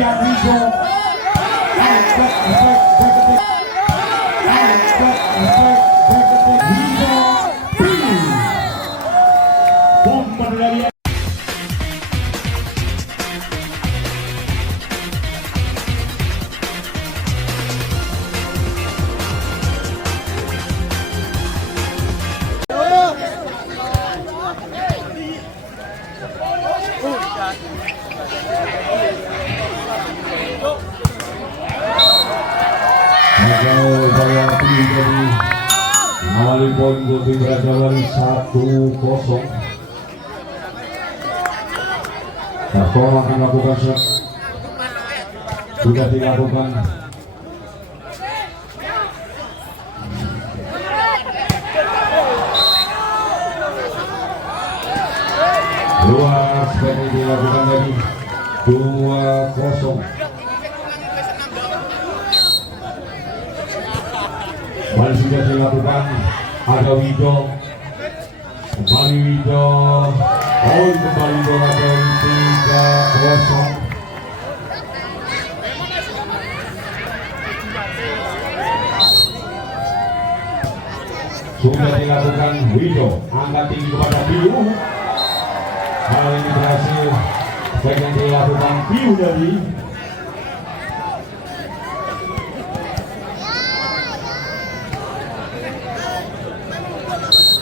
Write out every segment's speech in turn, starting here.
Rian Wijo awali poin Bobi Rajawali 1-0. Tarko akan lakukan shot, sudah dilakukan. Luar sekali dilakukan lagi 2-0. Balik sudah dilakukan, ada Wido, kembali Wido, poin kembali bola dari 3-0. Sudah dilakukan Wido, angkat tinggi kepada Piu. Hal ini berhasil, bagian dilakukan Piu dari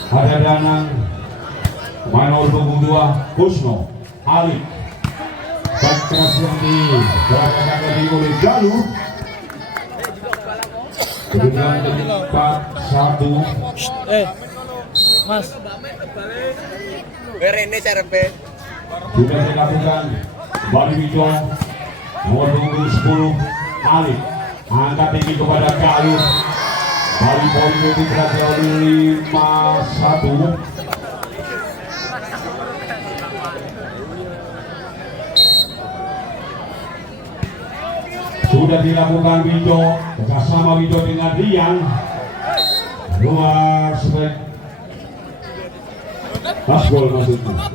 ada Danang, main nomor punggung 2 Kusno Ali, back keras yang diberangkatkan tadi oleh Galuh. Kemudian menjadi 4-1. Mas Rene CRP Sudah dilakukan Bali Wijo, nomor punggung 10 Ali, angkat tinggi kepada Galuh. Bali poin lebih berhasil 5-1. Sudah dilakukan Wijo, bersama Wijo dengan Rian. Luar spek. Pas gol maksudnya.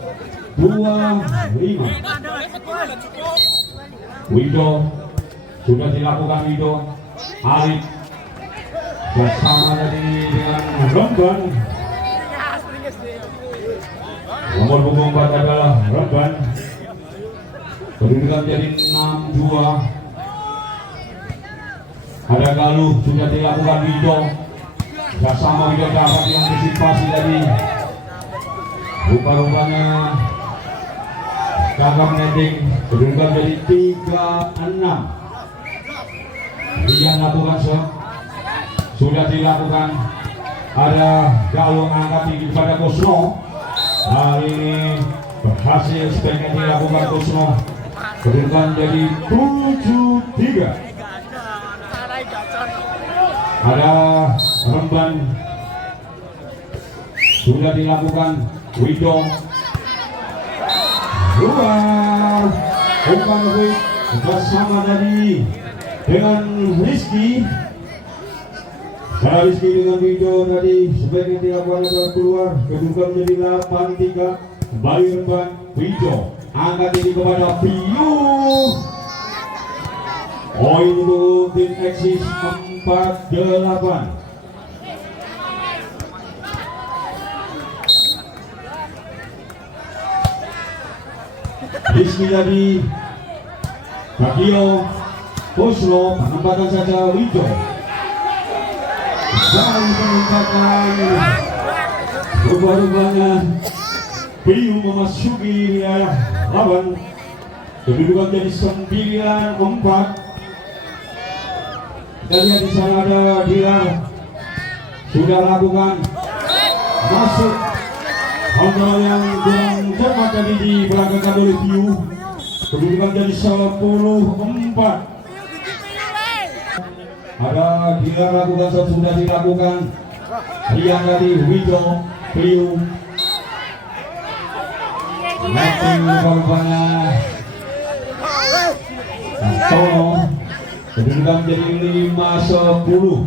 2-5. Wijo, sudah dilakukan Wijo. Arif bersama tadi dengan Remban. Nomor punggung 4 adalah Remban. Kedudukan jadi 6-2. Ada Galuh, sudah dilakukan Wido. Bersama Wido dapat diantisipasi tadi. Rupa-rupanya gagal netting. Kedudukan jadi 3-6. Rian lakukan shot, sudah dilakukan. Ada Galuh angkat tinggi pada Kusno. Hari ini berhasil sebaiknya dilakukan Kusno. Kedudukan jadi 7-3. Ada Remban, sudah dilakukan Wido. Luar bukan lebih bersama tadi dengan Rizky. Karena Rizky dengan Wido tadi sebaiknya dilakukan adalah keluar. Kedudukan menjadi 8-3. Kembali Remban, Wido angkat ini kepada Piu. Poin untuk tim Eksis 4-8. Rizky tadi Bagio Kusno, penempatan saja Wijo. Dari penempatan rubah-rubahnya Piu memasuki wilayah lawan. Kedudukan jadi 9-4. Kita lihat di sana ada Dilar, sudah lakukan masuk kontrol yang kurang cermat tadi diberangkatkan oleh Piu. Kedudukan jadi 10-4. Ada Dilar lakukan shot, sudah dilakukan. Rian tadi Wijo, Piu. Netting korbannya Tono. Kedudukan menjadi 5-10.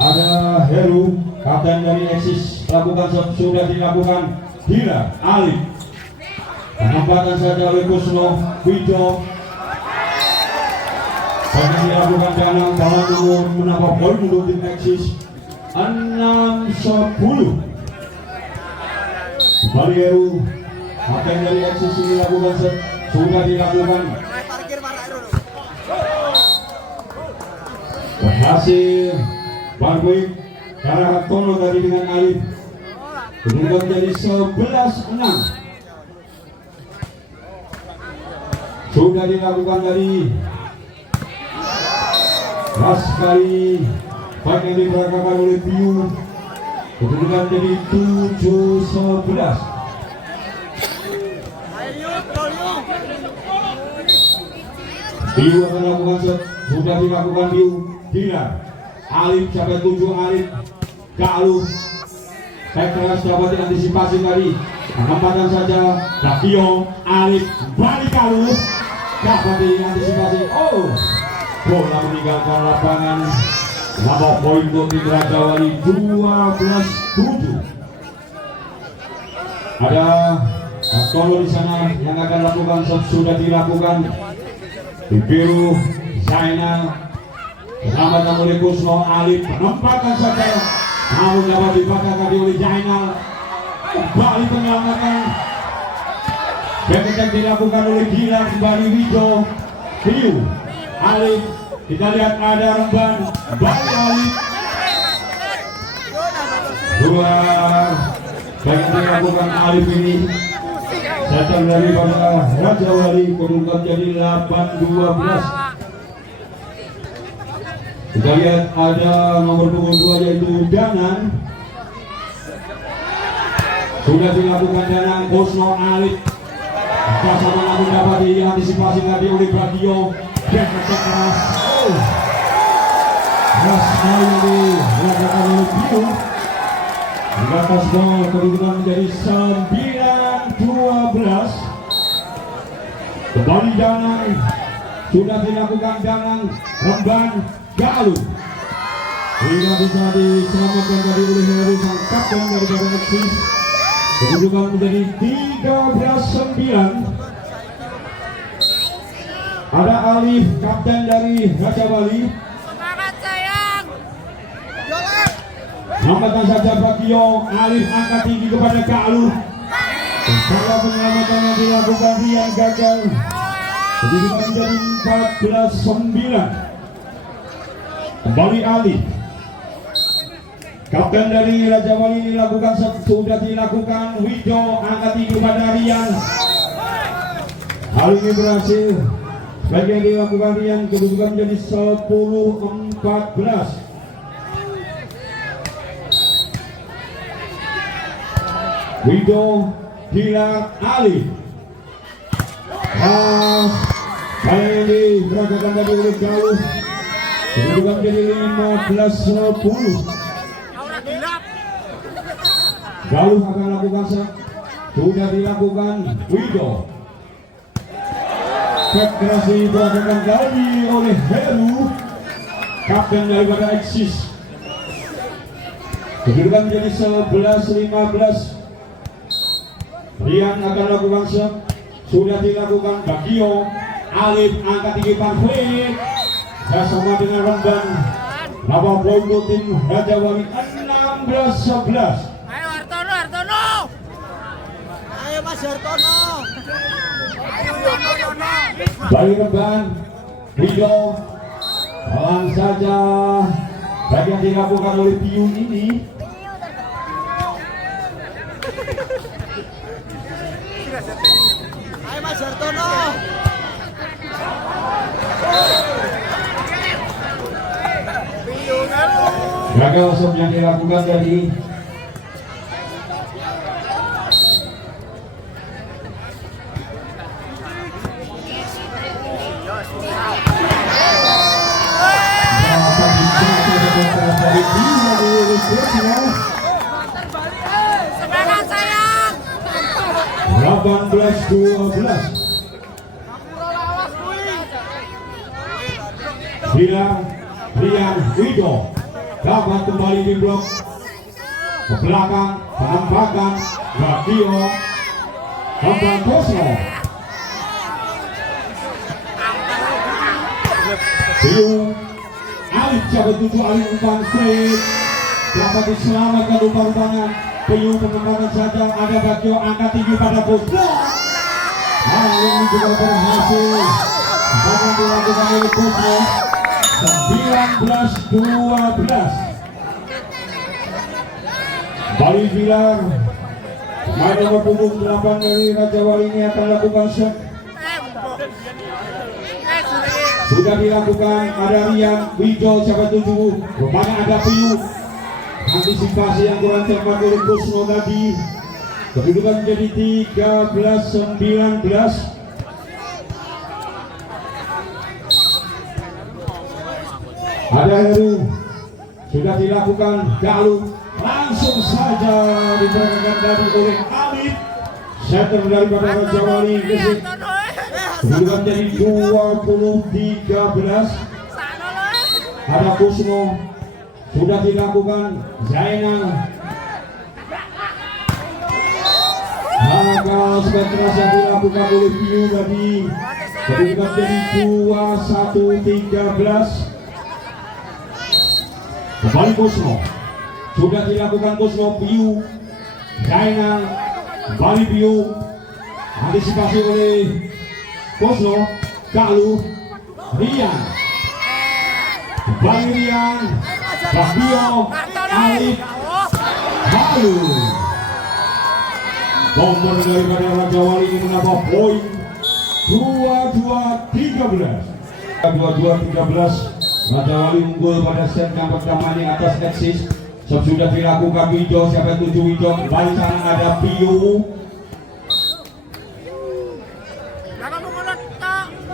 Ada Heru, kapten dari Eksis, lakukan shot, sudah dilakukan. Dilar, Ali. penempatan saja oleh Kusno Wijo. Banyak dilakukan Danang, kalah namun menambah poin untuk tim Eksis 6-10. Kembali Eru, apa yang dari Eksis ini lakukan sudah dilakukan. Berhasil Barbuik karena Tono tadi dengan Alif menunjukkan jadi 11-6. Sudah dilakukan dari sekali baik yang diberangkatkan oleh Piu menunjukkan jadi 7-11. Piu akan lakukan sudah dilakukan Piu tidak. Alif sampai 7 Alif Galuh baik keras dapat diantisipasi tadi. Penempatan saja Dakio Alif balik Galuh dapat diantisipasi. Oh, bola meninggalkan lapangan. Nambah poin untuk tim Raja Wali 12-7. Ada Tolo di sana yang akan lakukan sudah dilakukan. Di biru Zainal penambatan oleh Kusno Alif penempatan saja namun dapat dipakai tadi oleh Zainal. Kembali penyelamatan Beketek dilakukan oleh Gilang kembali Wijo Piu Alif. Kita lihat ada Remban kembali Alif luar baik yang dilakukan Alif ini datang daripada Raja Wali menurunkan jadi 8-12. Kita lihat ada nomor punggung 2 yaitu Danang. Sudah dilakukan Danang Kusno Alif. Sama namun dapat diantisipasi tadi oleh Bagio. Beketek keras. Keras sekali dilakukan oleh Piu. Di atas gol kedudukan menjadi 9-12. Kembali Danang. Sudah dilakukan Danang Remban Galuh. Tidak bisa diselamatkan tadi oleh Heru sang kapten dari Badan Eksis. Kedudukan menjadi 13-9. Ada Alif kapten dari Raja Wali. Semangat sayang. Penyelamatan saja Bagio Alif angkat tinggi kepada Galuh. Setelah penyelamatan yang dilakukan Rian gagal. Kedudukan menjadi 14-9. Kembali Alif kapten dari Raja Wali dilakukan sudah dilakukan Wijo angkat tinggi kepada Rian. Hal ini berhasil. Baik yang dilakukan Rian kedudukan menjadi 10-14. Wijo Gilang Alif. Baik yang diberangkatkan tadi oleh Galuh. Kedudukan menjadi 15-10. Galuh akan lakukan sudah dilakukan Wijo. Keras diberangkatkan kali oleh Heru kapten daripada Eksis. Kedudukan menjadi 11-15. Rian akan lakukan sudah dilakukan Bagio Alif angkat tinggi Parfait. Bersama dengan Remban nambah poin untuk tim Raja Wali 16-11. Ayo Hartono, Hartono. Ayo Mas Hartono. Ayo Yono. Balik Remban Wijo pelan saja baik yang dilakukan oleh Piu ini. Ayo Mas Hartono. Gagal som yang dilakukan tadi. Semangat sayang. 18-12. Rian Wijo dapat kembali di blok ke belakang, penampakan Bagio Hongkong Kosmo. Piu Alif jabat 7 Alif umpan straight dapat diselamatkan umpan-umpanan. Piu pengembangan saja ada Bagio angkat tinggi pada Kosmo. Hal yang juga berhasil jangan dilakukan oleh Kosmo. 19-12 Bali Bilar main nomor punggung 8 dari Raja Wali ini akan lakukan shot. Sudah dilakukan, ada Rian Wijo jabat 7, rupanya ada Piu. Antisipasi yang kurang cermat oleh Kusno tadi. Kedudukan menjadi 13-19. Ada Heru, sudah dilakukan Galuh, langsung saja diberangkatkan dari oleh Alif. Setter daripada Raja Wali gesit. Kedudukan jadi 20-13. Ada Kusno, sudah dilakukan Zainal. Langkah keras yang dilakukan oleh Piu tadi. Kedudukan jadi 21-13. Kembali Kusno, sudah dilakukan Kusno. Piu Zainal, kembali Piu, antisipasi oleh Kusno. Galuh, Rian, kembali Rian, Bagio, Alif, Galuh. Nomor daripada Raja Wali ini menambah poin 22-13. 22-13. Raja Wali unggul pada set yang pertama di atas Exis. Sudah dilakukan Wijo, siapa 7 Wijo. Kembali sana ada Piu.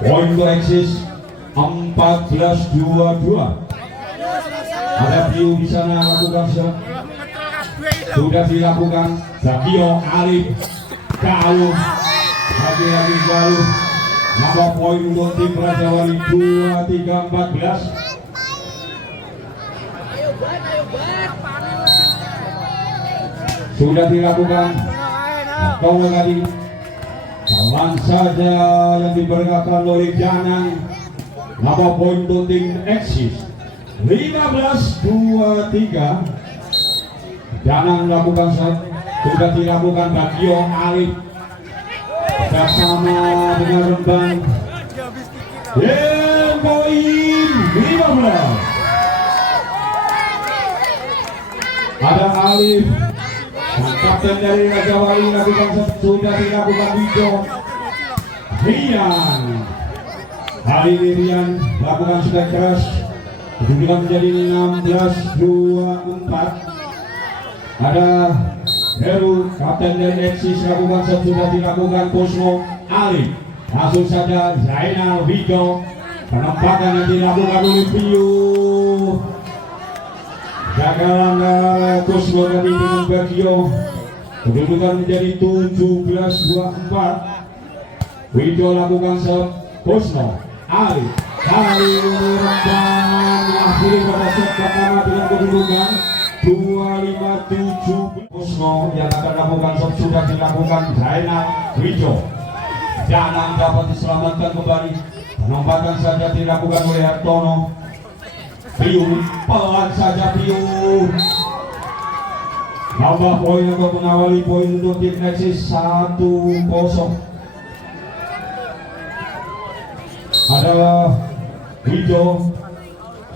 Poin untuk Exis 14-22. Ada Piu di sana lakukan shot. Sudah dilakukan Bagio, Alif, Galuh. Lagi-lagi Galuh. Nambah poin untuk tim Raja Wali 23-14. Sudah dilakukan kau tadi. Kawan saja yang diberangkatkan oleh Janang. Nambah poin untuk tim Exis 15-23. Janang melakukan shot. Sudah dilakukan Bagio, Alif bersama dengan Rembang. Poin 15. Ada Alif, kapten dari Raja Wali lakukan shot. Sudah dilakukan Wijo. Rian, hari ini Rian lakukan sudah keras. Kedudukan menjadi 16-24. Ada Heru, kapten dari Exis lakukan shot. Sudah dilakukan Kusno. Alif, langsung saja Zainal, Wijo. Penempatan yang dilakukan oleh Piu. Jaga langkah Kusno tadi dengan Bagio. Kedudukan menjadi 17-24. Wijo lakukan shot. Kusno, Alif, kali ini Rembang mengakhiri pada set pertama dengan kedudukan 25-7. Kusno yang akan lakukan shot. Sudah dilakukan Zainal, Wijo. Jangan dapat diselamatkan kembali. Penempatan saja dilakukan oleh Hartono. Piu, pelan saja Piu. Nambah poin untuk mengawali poin untuk tim Exis 1-0. Ada Wijo.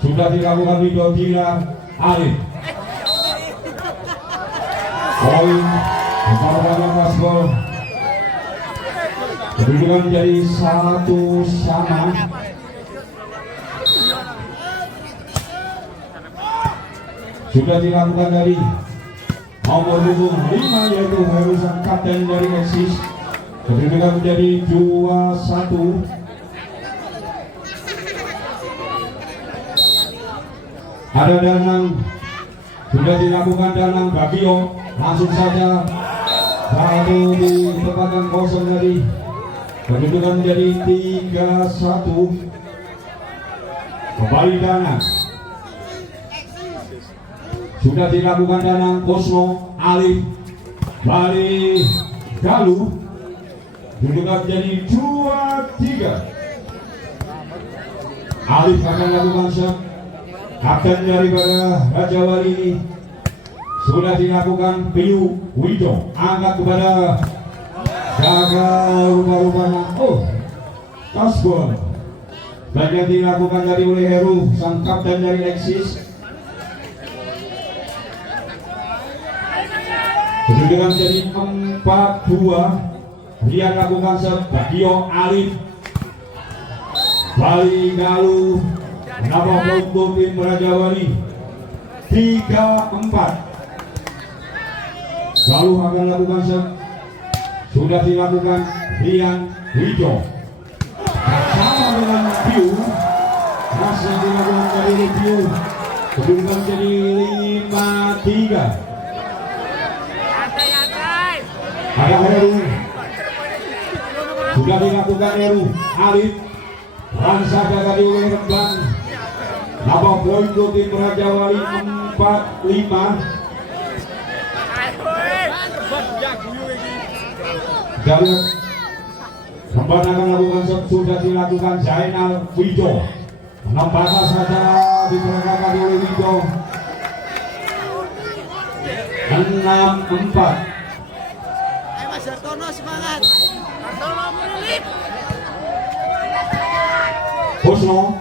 Sudah dilakukan Wijo, Dilar, Alif. Poin kepada Masbol. Kedudukan menjadi 1 sama. Sudah dilakukan dari nomor 5 yaitu Herusan, kapten dari Exis. Kedudukan menjadi 2-1. Ada Danang. Sudah dilakukan Danang. Bagio langsung saja satu ditempatkan kosong tadi. Kedudukan menjadi 3-1. Kembali Danang. Sudah dilakukan Danang. Kusno, Alif, Bali, Galuh. kedudukan jadi 2-3. Alif akan lakukan shot. Kapten daripada Raja Wali ini sudah dilakukan. Piyu Wido angkat kepada gagal rupa-rupanya. Toss ball. Bagian dilakukan dari oleh Heru, sang kapten dari Lexis. Kedudukan jadi 4-2. Dia lakukan shot. Bagio Alif Bali Galuh nama untuk tim Raja Wali 3-4. Galuh akan lakukan shot. Sudah dilakukan Rian Wijo sama dengan Piu, masih dilakukan dari Piu. Kedudukan jadi 5-3. Ada Heru, sudah dilakukan Heru. Alif Ransa dari oleh Rembang. Nama poin untuk tim Raja Wali 4-5. Jalur Rembang akan melakukan shot. Sudah dilakukan Zainal Wido. Nampaknya saja diperagakan oleh Wido. 6-4. Mas Hartono semangat. Hartono Philip. Bosno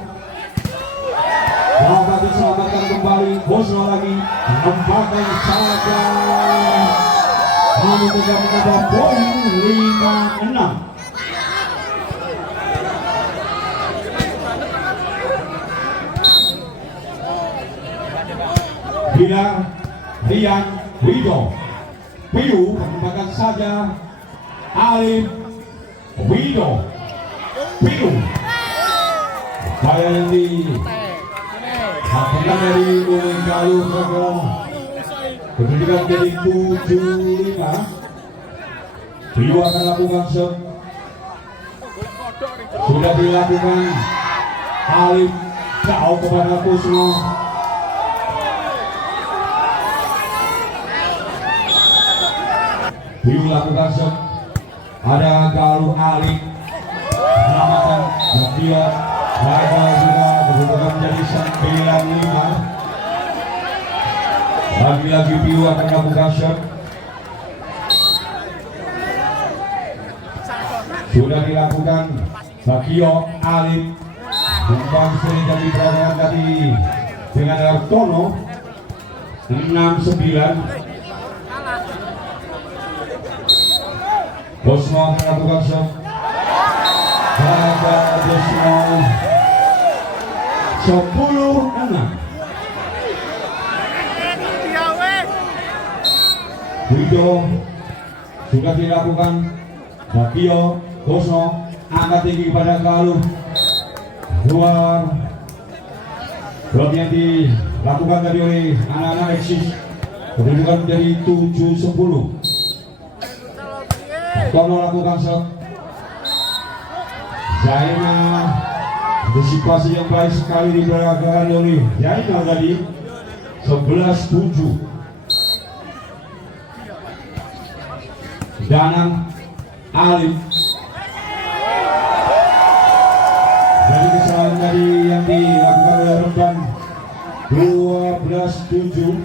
dapat diselamatkan kembali. Bosno lagi menempatkan saja, namun tidak mendapat poin. 5-6. Bila Rian Wido Piu menempatkan saja. Alif Wido Piu saya yang dilakukan dari Galuh Gagal. Kedudukan jadi 7-5. Piu akan lakukan shot. Sudah dilakukan. Alif jauh kepada Kusno. Piu lakukan shot. Ada Galuh Alif selamatkan dia. Gagal juga. Kedudukan menjadi 9-5. Lagi-lagi Piu akan melakukan shot. Sudah dilakukan. Bagio Alif Bang sering jadi perangkat tadi dengan Hartono. 6-9. Bosno melakukan shot. Gagal Bosno. 10-6. Wido sudah dilakukan. Bagio Bosno angkat tinggi pada Galuh. Luar. Blok yang dilakukan tadi oleh anak-anak Exis. Kedudukan dari 7-10. Tono lakukan shot. Zainal, antisipasi yang baik sekali diperagakan oleh Zainal tadi. 11-7. Danang Alif dari kesalahan tadi yang dilakukan oleh Rembang. 12-7.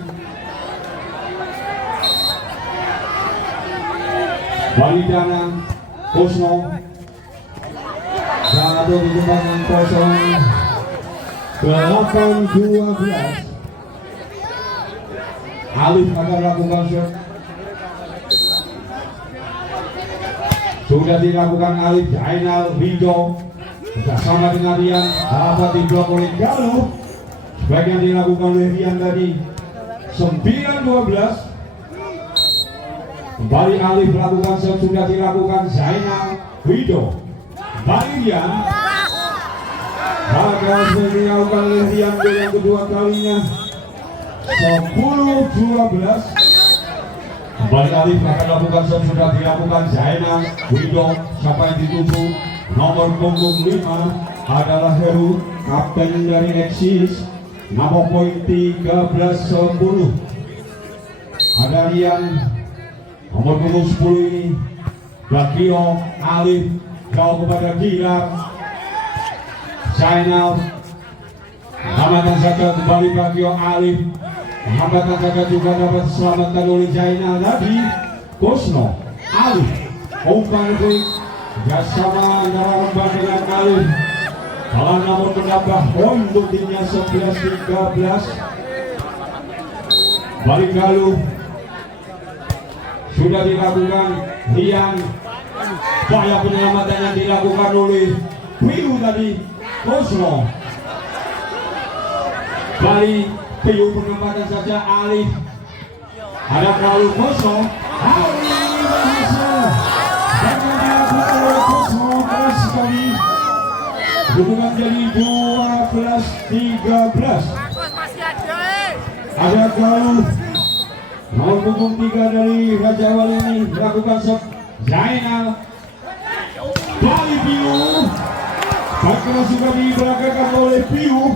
Bali Danang Kusno jatuh di tempat yang kosong. 8-12. Alif akan lakukan shot. Sudah dilakukan Alif. Zainal Wido bersama dengan Rian dapat diblok oleh Galuh. Sebagian dilakukan oleh Rian tadi. 9-12. Kembali Alif melakukan shot. Sudah dilakukan Zainal Wido. Kembali Rian. Gagal dilakukan oleh Rian yang kedua kalinya. 10-12. Kembali Alif akan lakukan shot. Sudah dilakukan Zainal Wido. Siapa yang dituju? Nomor punggung 5 adalah Heru, kapten dari Exis. Nama poin 13-10. Ada Rian nomor punggung 10 ini Bakio Alif jauh kepada Gilar Zainal, hambatan saja kembali Bakio Alif, hambatan saja juga dapat diselamatkan oleh Zainal tadi. Kusno Alif umpan quick bersama antara Remban dengan Alif, kalah namun menambah poin untuk timnya 11-13. Balik Galuh sudah dilakukan Rian, upaya penyelamatan yang dilakukan oleh Piu tadi. Kusno balik Piu, penempatan saja Alif, ada Galuh. Kusno Alif berhasil dan dilakukan oleh Kusno keras sekali. Kedudukan jadi 12-13. Ada Galuh nomor punggung 3 dari Raja Wali ini melakukan shot. Zainal balik Piu, keras juga dibelakangkan oleh Piu.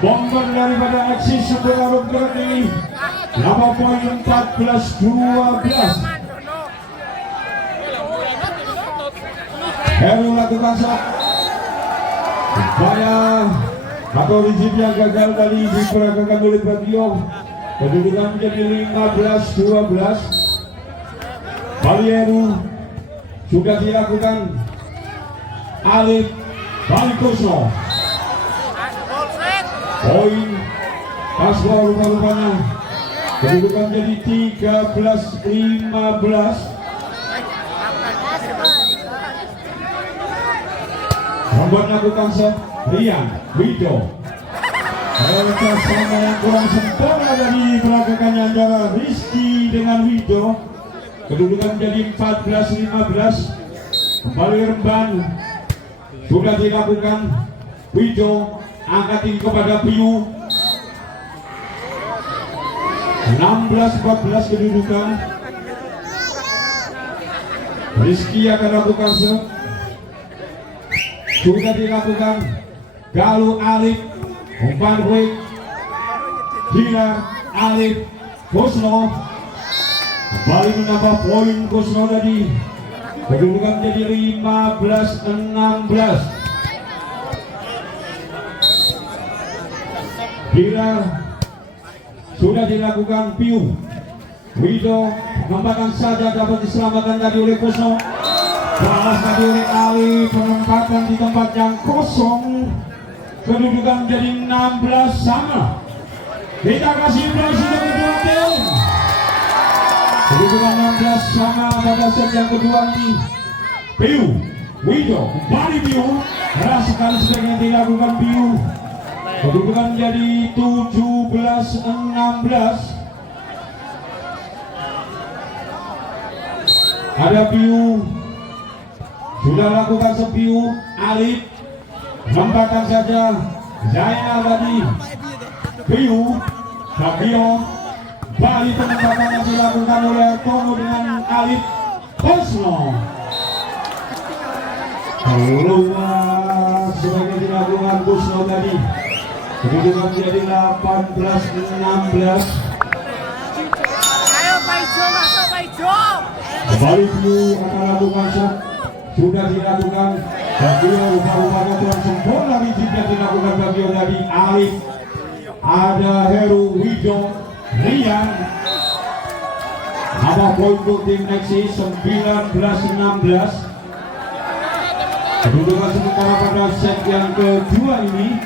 Bomber daripada aksi Sempurna Rumgerak ini 8 poin, 14-12. Heru lakukan shot upaya atau rigid yang gagal tadi diperagakan oleh Bagio. Kedudukan menjadi 15-12. Balieru sudah dilakukan Alif, balik Kusno. Poin Kasbol rupa-rupanya. Kedudukan menjadi 13-15. Membuat lakukan set Rian Wido. Mereka sama yang kurang sempurna dari peragakannya antara Rizky dengan Wido. Kedudukan menjadi 14-15. Kembali Remban sudah dilakukan Wido, angkat tinggi kepada Piu. 16-14 kedudukan. Rizky akan lakukan shot. Sudah dilakukan Galuh Alif, umpan quick Gila Alif. Kusno kembali menambah poin. Kusno tadi kedudukan menjadi 15-16. Gila sudah dilakukan Piu. Wido menempatkan saja, dapat diselamatkan tadi oleh Kusno. Balas tadi oleh Ali, penempatan di tempat yang kosong. Kedudukan menjadi 16 sama. Kita kasih aplaus untuk kedua tim. Kedudukan 16 sama pada set yang kedua ini. Piu, Wido, kembali Piu. Keras sekali sedang yang dilakukan Piu. Kedudukan menjadi 17-16. Ada Piu, sudah lakukan sepiu. Alif menempatkan saja Zainal tadi. Piu, Bagio, balik penempatan yang dilakukan oleh Tono dengan Alif. Kusno keluar sebagai dilakukan Kusno tadi. Kedudukan menjadi 18-16. Ayo Paijo, masuk Paijo. Kembali Piu akan lakukan shot. Sudah dilakukan Bagio, rupa-rupanya kurang sempurna rigidnya dilakukan Bagio tadi. Alif, ada Heru, Wido, Rian. Nama poin untuk tim Nexi 19-16. Kedudukan sementara pada set yang kedua ini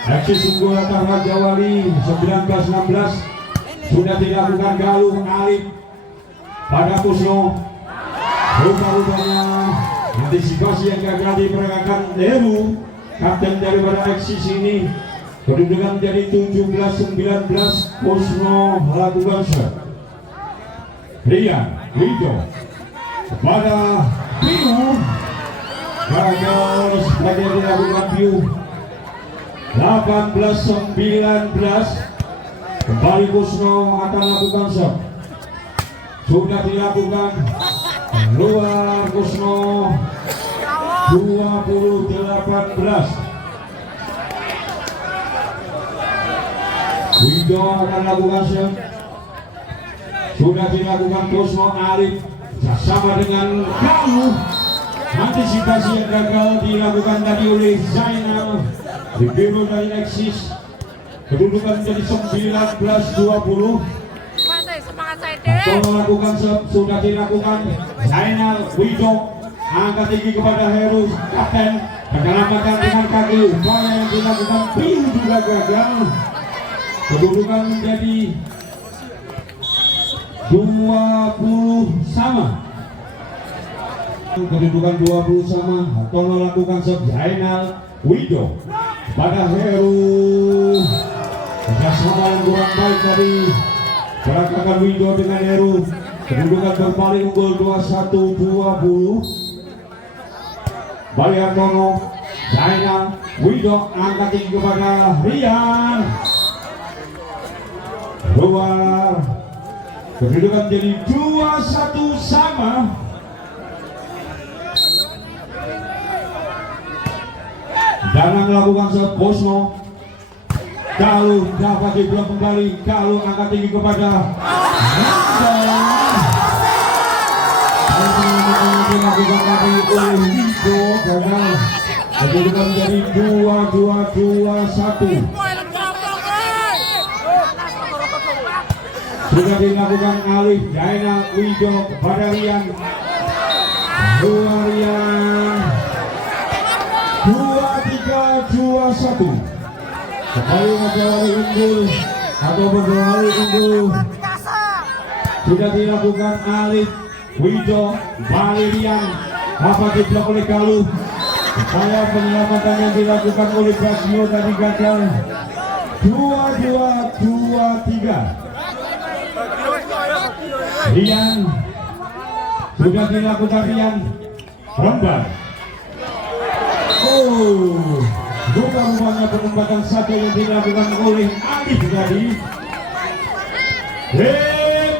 Nexi Sungguh Latar Raja Wali 19-16. Sudah dilakukan Galuh Alif pada Kusno. Rupa-rupanya antisipasi yang gagal diperagakan Heru, kapten daripada Eksis ini. Kedudukan menjadi 17-19. Kusno melakukan shot. Rian Wido kepada Piu. Gagal sebagai dilakukan Piu. 18-19. Kembali Kusno akan lakukan shot. Sudah dilakukan luar Kusno. 20-18. Wido akan lakukan shot. Sudah dilakukan Kusno. Alif sama dengan Galuh. Antisipasi yang gagal dilakukan tadi oleh Zainal. Ribero dari Exis. Kedudukan menjadi 19-20. Semangat saya deh. Atau melakukan sudah dilakukan Zainal Wido. Angkat tinggi kepada Heru Kapten. Penyelamatan dengan kaki. Upaya yang dilakukan Piu juga gagal. Kedudukan menjadi 20 sama. Kedudukan 20 sama. Atau melakukan Zainal Wido pada Heru. Kerjasama yang kurang baik dari gerakan Wido dengan Heru. Kedudukan berbalik unggul 21-20. Balik Hartono, Zainal Wido angkat tinggi kepada Rian. Keluar. Kedudukan jadi 2-1 sama. Danang melakukan serve Bosno. Galuh dapat diblok kembali. Galuh angkat tinggi kepada Randa. Dilakukan lagi oleh Wido gagal. Kedudukan menjadi 2-2-2-1. Sudah dilakukan alih Zainal Wido kepada Rian. Rian 2-3-2-1. Kembali berlari unggul atau berlari unggul. Sudah dilakukan alih Wido, Valerian dapat diblok oleh Galuh. Upaya penyelamatan yang dilakukan oleh Bagio tadi gagal. 2-2-2-3. Rian sudah dilakukan Rian Rombar. Bukan rupanya penempatan satu yang dilakukan oleh Alif tadi.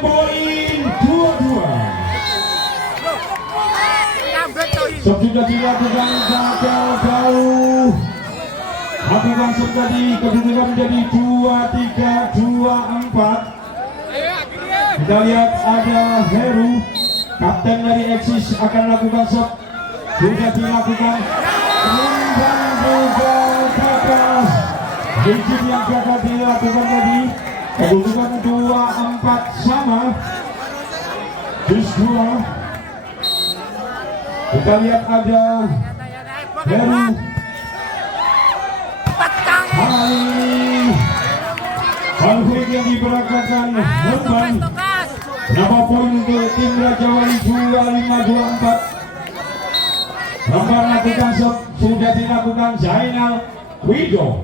Poin 2-2. Sudah dilakukan gagal jauh. Lakukan tadi kedudukan menjadi 2-3-2-4. Kita lihat ada Heru, kapten dari Exis akan lakukan shot. Sudah dilakukan. Rundang juga gagal. Rigid yang gagal dilakukan tadi. Kedudukan 2-4 sama. Dua. Kita lihat ada Heru. Konflik yang diberangkatkan Memban. Nama poin untuk tim Raja Wali 25-24. Memban lakukan sudah dilakukan Zainal Wido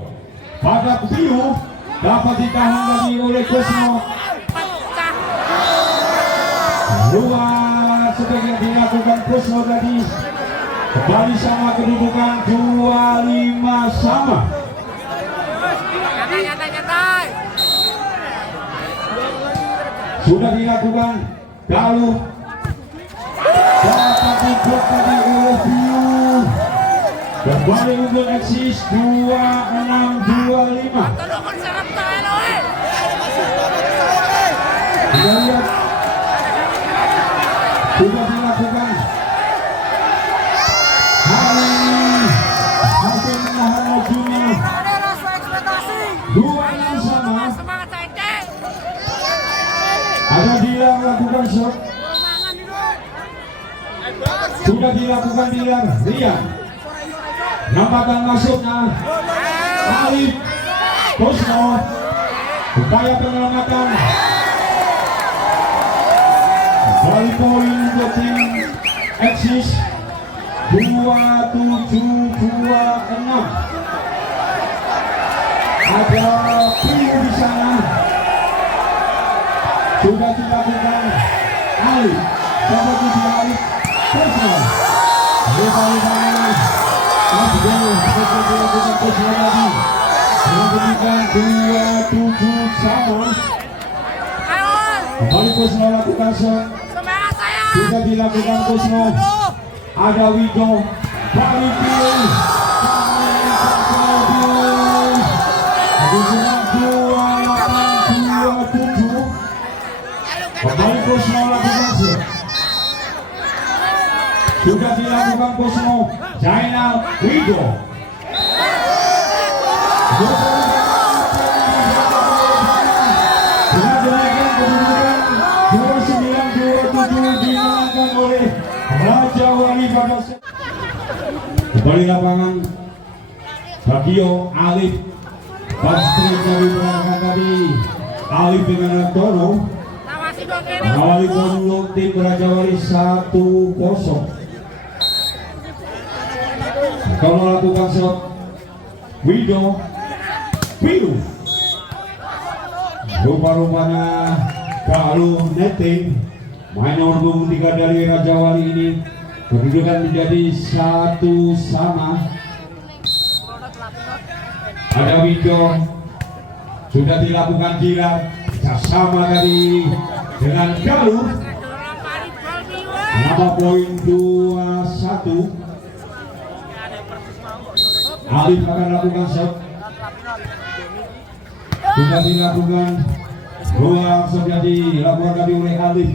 pada Piu dapat ditahan lagi oleh Kusno. Luar sebagai dilakukan Kusno tadi. Kembali sama kedudukan 25 sama. Sudah dilakukan Galuh dapat diblok tadi oleh Piu. Kembali unggul Exis 26-25. Kita lihat sudah dilakukan hasil menahan majunya 26 sama. Ada dia melakukan shot. Sudah dilakukan dia Rian. Nampakkan masuknya Alif Kusno. Upaya penyelamatan. Balik poin untuk tim Exis 27-26. Ada Piu di sana. Sudah dilakukan Alif. Seperti di Alif Kusno. Masih jauh seperti dilakukan Kusno tadi. Menunjukkan 27 sama. Kembali Kusno lakukan shot. Sudah dilakukan Kusno. Ada Wido. Balik Piu. Kedudukan 28-27. Kembali Kusno lakukan shot. Bosno Zainal Wido. Dengan demikian kedudukan 29-27 dimenangkan oleh Raja Wali pada kembali lapangan Bagio Alif. Pastrik dari belakang tadi Alif dengan Antono mengawali konul tim Raja Wali 1-0. Kalau lakukan shot Wido Widu rupa-rupanya baru netting main nomor punggung 3 dari Raja Wali ini kedudukan menjadi 1-1. Ada Wido sudah dilakukan jilat sama tadi dengan Galuh. Nama poin 2-1. Alif akan lakukan shot. Sudah dilakukan ruang sudah dilakukan tadi oleh Alif.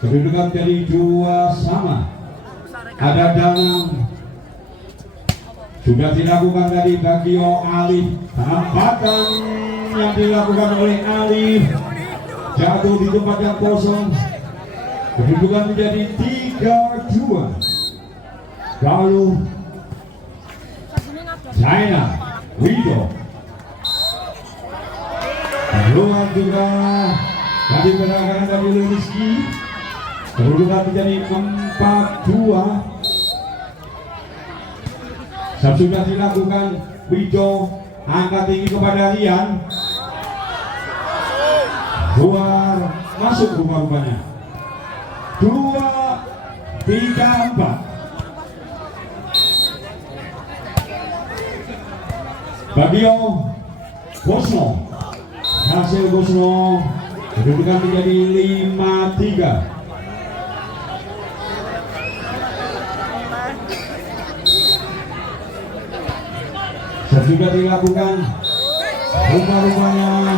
Kedudukan jadi 2-2. Ada Danang sudah dilakukan tadi Bagio Alif. Tampatan yang dilakukan oleh Alif jatuh di tempat yang kosong. Kedudukan menjadi 3-2. Galuh Zainal Wido keluar juga tadi pergerakan dari Rizky. Kedudukan menjadi 4-2. Sudah dilakukan Wido angkat tinggi kepada Rian. Keluar masuk rumah-rumahnya 2-3-4. Bagio Bosno hasil Bosno kedudukan menjadi 5-3. Sudah dilakukan rumah-rumahnya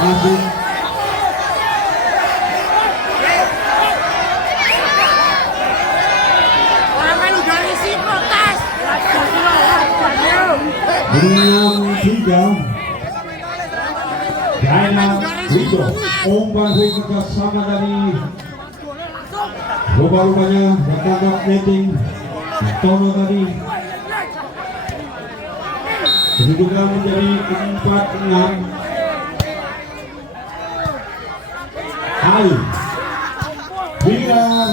masuk dengan 3. Zainal Wido umpan ke sama dari rumah-rumahnya bertangkap netting Tono tadi. Kedudukan menjadi 4-6. Alif Bilar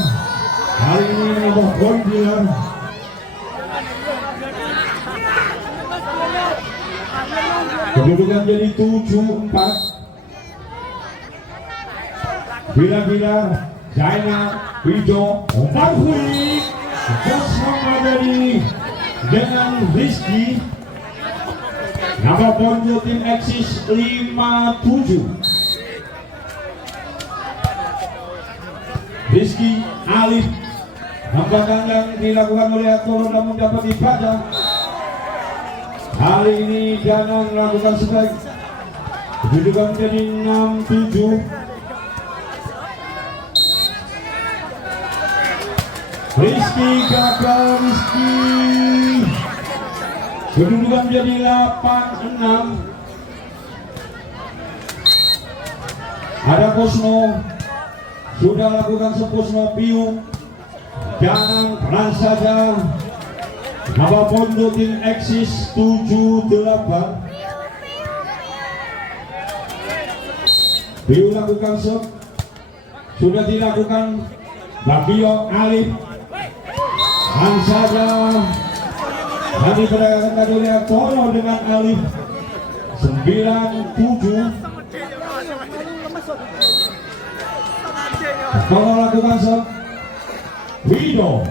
hari ini menambah poin Bilar. Kedudukan jadi 7-4. Bilar Zainal Wido umpan quick bersama dari dengan Rizky. Nama poin tim Eksis 57. Rizky Alif hambatan yang dilakukan oleh Atoro namun dapat dibaca. Kali ini Danang melakukan strike. Kedudukan menjadi 6-7. Rizky gagal Rizky. Kedudukan menjadi 8-6. Ada Bosno sudah lakukan Bosno Piu. Jangan pelan saja. Nama Pondo tim Eksis 78. Piu lakukan shot. Sudah dilakukan Bagio Alif. Pelan saja. Tadi pergerakan tadi oleh Tono dengan Alif 9-7. Tono lakukan shot. Wido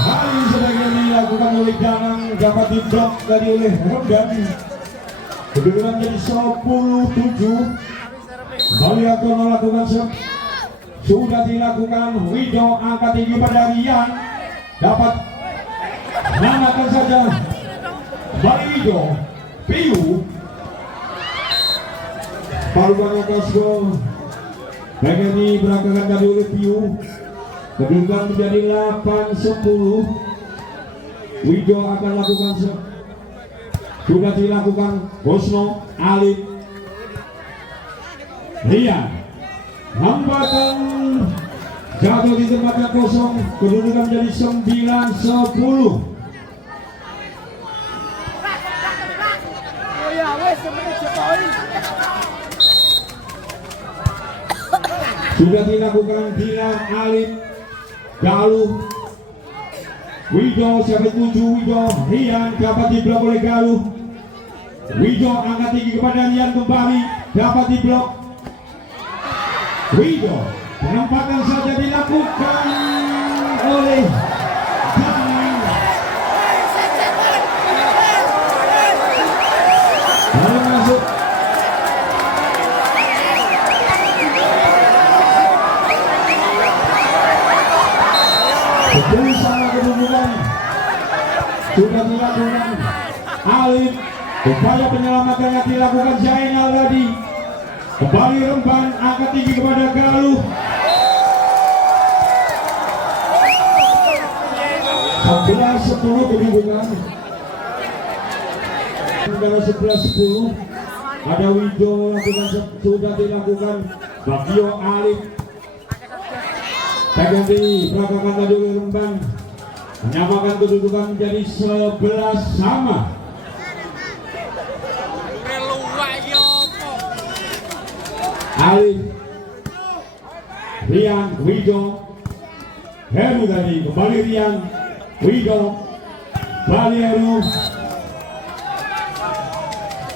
hari sebagai dilakukan oleh Danang dapat diblok tadi oleh Rodan. Kedudukan jadi 10-7. Kembali Tono lakukan shot. Sudah dilakukan Wido angkat tinggi pada Rian dapat menamakan saja Wido Piu paruan atas gol. Bagian ini berangkat tadi oleh Piu. Kedudukan menjadi 8-10. Wido akan lakukan sudah dilakukan Bosno, Alif, Rian hambatan jatuh di tempatnya kosong, kedudukan menjadi 9-10. Sudah dilakukan Dilan, Alif, Galuh, Wido, siapa 7, Wido, Rian dapat diblok oleh Galuh. Wido angkat tinggi kepada Rian kembali, dapat diblok. Wido, penempatan saja dilakukan oleh Galuh. Lalu masuk. Bersama kedudukan sudah dilakukan Alif, upaya penyelamatannya dilakukan Zainal tadi. Kembali Remban angkat tinggi kepada Galuh. 11-10 kedudukan. Negara 11-10. Ada Wido sudah dilakukan Bagio, Alif. Ganti belakangkan tadi oleh Rembang, menyamakan kedudukan menjadi 11 sama. Alif, Rian, Wido, Heru tadi kembali Rian, Wido, Bali Heru,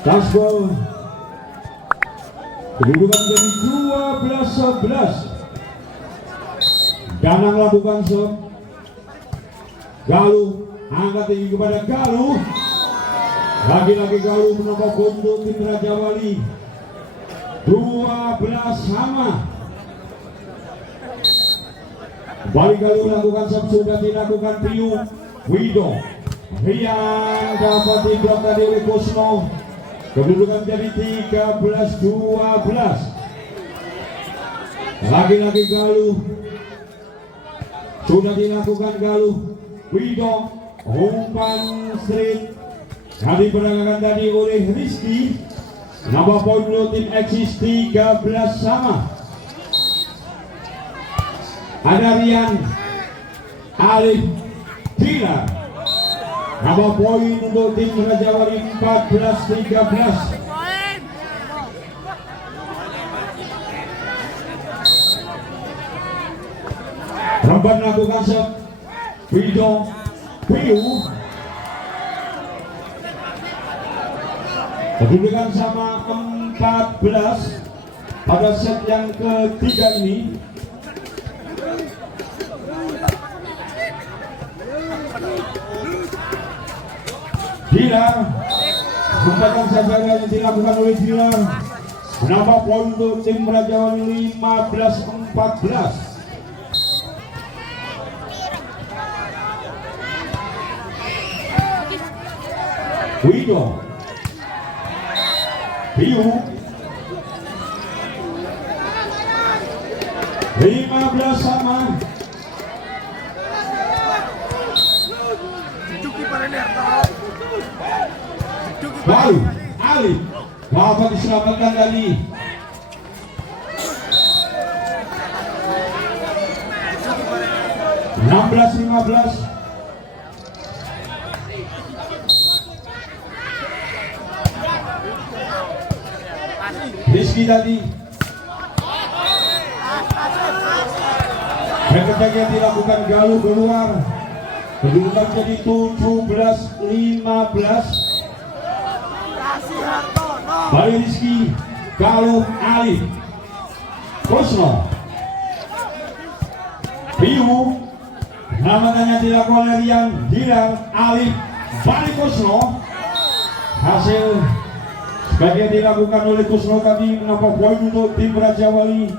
Tasbol, kedudukan menjadi 12-11. Danang lakukan serve. Galuh angkat tinggi kepada Galuh. Lagi-lagi Galuh menambah untuk tim Raja Wali. 12 sama. Kembali Galuh lakukan serve, sudah dilakukan Piu. Wido, Rian dapat diblok tadi oleh Bosno. Kedudukan jadi 13-12. Lagi-lagi Galuh. Sudah dilakukan Galuh. Wido umpan straight kali perdagangan tadi oleh Rizky. Nambah poin untuk tim Eksis 13 sama. Ada Rian, Alif, Dilan. Nambah poin untuk tim Raja Wali 14-13. Remban lakukan serve. Wido, Piu. Kedudukan sama 14 pada set yang ketiga ini. Dilan, umpatan saja yang dilakukan oleh Dilan. Menambah poin untuk tim Raja Wali 15-14. Wido, Piu, 15 sama. Baru Alif dapat diselamatkan tadi. (16-15). Rizky tadi. Ketika dilakukan Galuh keluar. Kedudukan jadi 17-15. Balik Rizky, Galuh, Alif, Bosno, Piu. Namanya dilakukan oleh Rian, Dilan, Alif, balik Bosno. Hasil sebagian dilakukan oleh Bosno tadi menambah poin untuk tim Raja Wali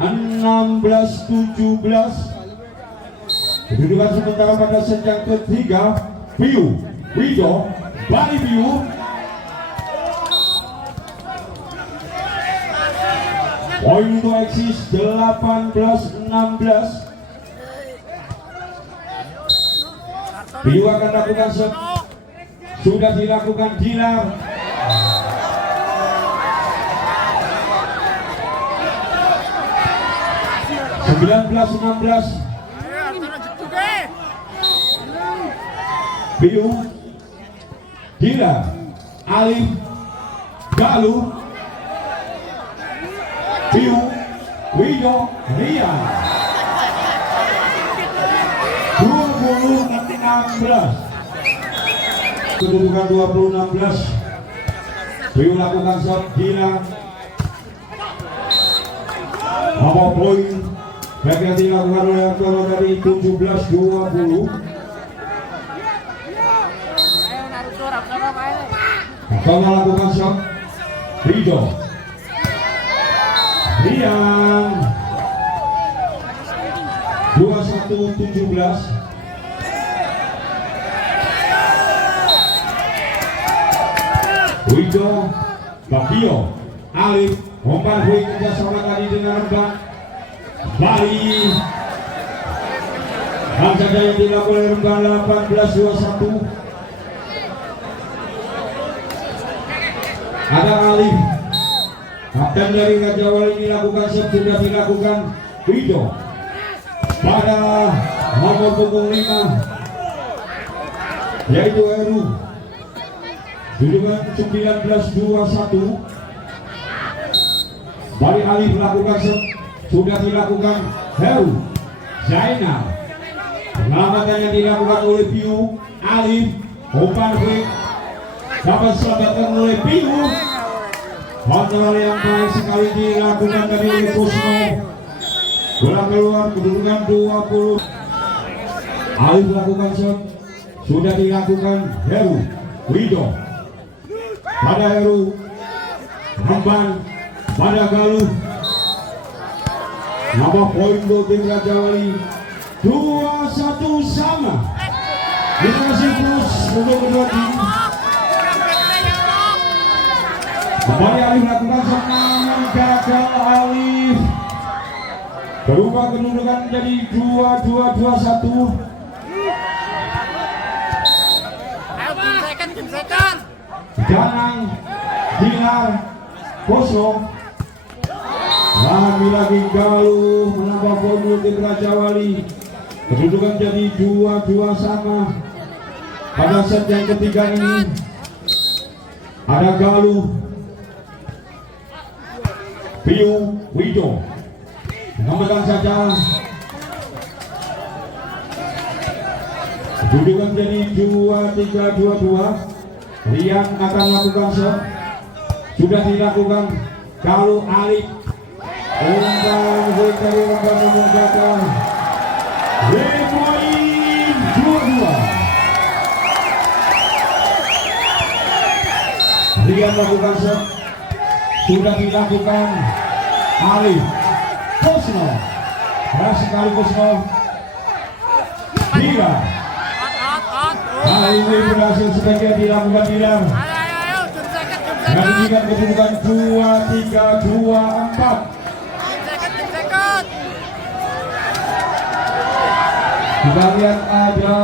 16-17. Kedudukan sementara pada set yang ketiga. Piu, Wido, balik Piu. Poin untuk Eksis 18-16. Piu akan lakukan set. Sudah dilakukan Dilar. Sembilan belas 16. Piu, Dilar, Alif, Galuh, Piu, Wido, Rian. 20-16. Kedudukan 20-16. Piu lakukan shot Dilar. Apa poin baik yang dilakukan oleh Artono dari 17-20. Artono lakukan shot Rido, Rian. 21-17. Wido, Bakio, Alif, umpan poin kerjasama tadi dengan Rembang. Bali. Bangsa Jaya dilakukan oleh Rembang 18-21. Ada Alif, kapten dari Raja Wali dilakukan set, sudah dilakukan Wido pada nomor punggung 5 yaitu Heru. Kedudukan 19-21. Bali Alif melakukan set, sudah dilakukan Heru. Zainal, penyelamatan yang dilakukan oleh Piu. Alif, umpan break dapat diselamatkan oleh Piu. Kontrol yang baik sekali dilakukan dari oleh Kusno. Bola keluar, kedudukan 20. Alif melakukan shot, sudah dilakukan Heru. Wido pada Heru, Rembang pada Galuh. Nambah poin untuk tim Raja Wali 2-1 sama. Terima kasih terus untuk kedua tim. Kembali Alif melakukan shot, namun gagal Alif. Berubah kedudukan menjadi 2-2-2-1. Janang, Dilar, kosong. Lagi Galuh menambah poin untuk tim Raja Wali. Kedudukan jadi 2-2 sama. Pada set yang ketiga ini ada Galuh, Piu, Wido. Menambahkan saja. Kedudukan jadi 2-3-2-2. Rian akan melakukan shot, sudah dilakukan Galuh. Alif, umpan break dari Rembang nomor gagal. Poin 2-2. Rian melakukan shot, sudah dilakukan Alif. Kusno, keras sekali Kusno. Dilar. Kali ini berhasil sebagian dilakukan Dilar. Dan juga kedudukan 2-3-2-4. Kita lihat ada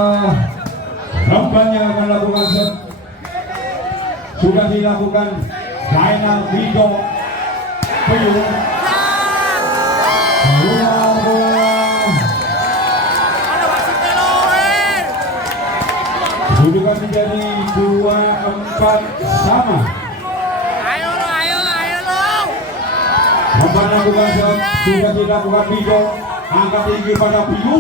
Rembang yang akan melakukan shot, sudah dilakukan Zainal. Wido, Piu. Kedudukan menjadi 2-4 sama. Rembang melakukan shot, sudah dilakukan Wido. Angkat tinggi pada Piu.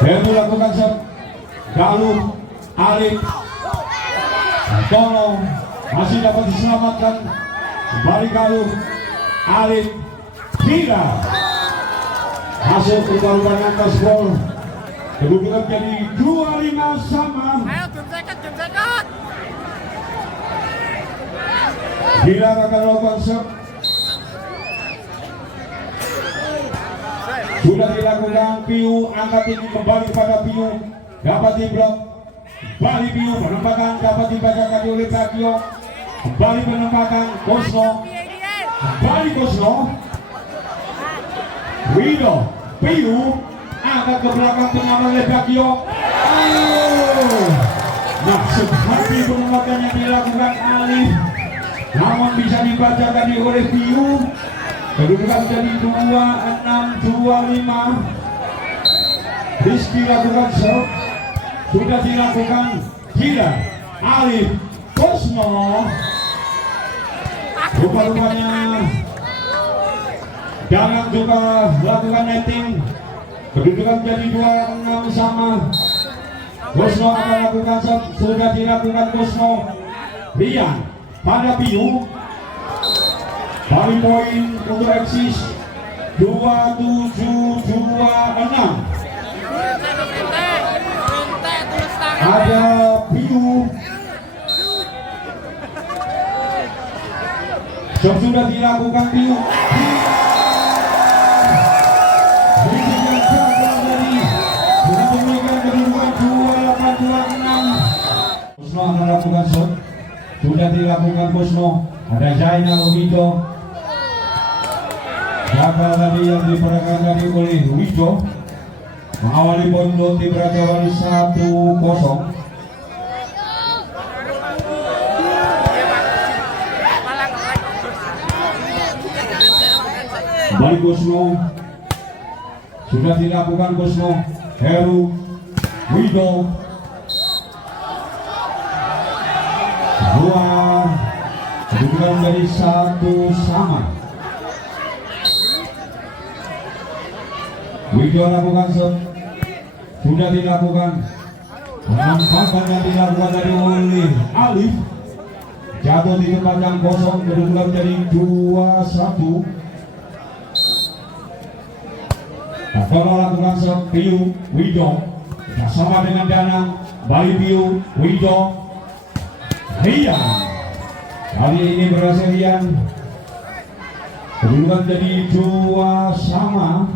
Heru lakukan shot, Galuh, Alif, tolong masih dapat diselamatkan. Kembali Galuh, Alif, Dilar masuk ke barukan atas gol. Kedudukan jadi 2-5 sama. Dilar akan lakukan shot. Sudah dilakukan Piu, angkat tinggi kembali kepada Piu, dapat diblok. Kembali Piu, penempatan dapat dibacakan oleh Bagio. Kembali penempatan Kosno. Kembali Kosno. Wido, Piu, angkat ke belakang pengaman oleh Bagio. Nah, seperti penempatan yang dilakukan Alif, namun bisa dibacakan oleh Piu. Kedudukan jadi 26-25. Rizky lakukan serve, sudah dilakukan Gila, Alif, Kosno. Rupa-rupanya Danang juga melakukan netting. Kedudukan jadi 26 sama. Kosno akan lakukan serve, sudah dilakukan Kosno. Rian pada Piu. Balik poin untuk eksis 27-26. Ada Piu. Sudah dilakukan Piu. Kosno akan lakukan shot. Sudah dilakukan Kosno. Ada Zainal Wido. Gagal tadi yang diperagakan tadi oleh Wido. Mengawali poin Loti Braga Wali 1-0. Kembali Kosno. Sudah dilakukan Kosno. Heru, Wido. Dua. Kedudukan menjadi 1 sama. Wido lakukan shot, sudah dilakukan. Penempatan yang dilakukan dari oleh Alif, jatuh di tempat yang kosong. Kedudukan menjadi 2-1. Kalau lakukan shot Piu, Wido sama dengan Danang. Balik Piu, Wido, Rian. Kali ini berhasil Rian. Kedudukan jadi 2 sama.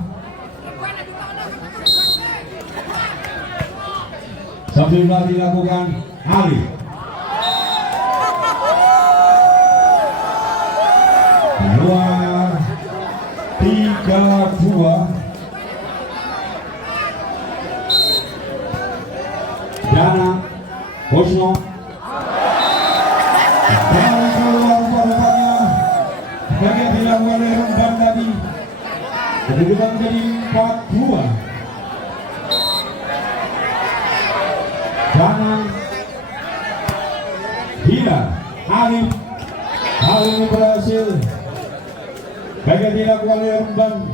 Sudah dilakukan Ali. Dua, 3-2. Dana, Kosno. Dan keluar rupa-rupanya bagian dilakukan oleh Remban tadi. Kedudukan menjadi 4-2. Dana, Gila, Alif. Hal ini berhasil. Bagian dilakukan oleh Remban.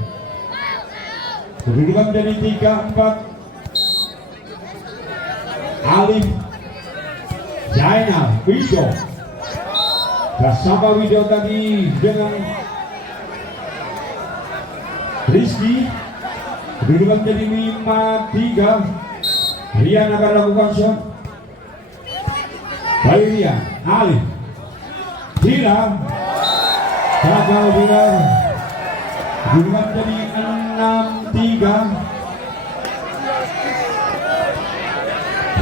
Kedudukan menjadi 3-4. Alif, Zainal, Wido. Bersama Wido tadi dengan Rizky. Kedudukan menjadi 5-3. Rian akan lakukan shot. Baik Rian, Alif, Gila. Gagal benar. Kedudukan menjadi 6-3.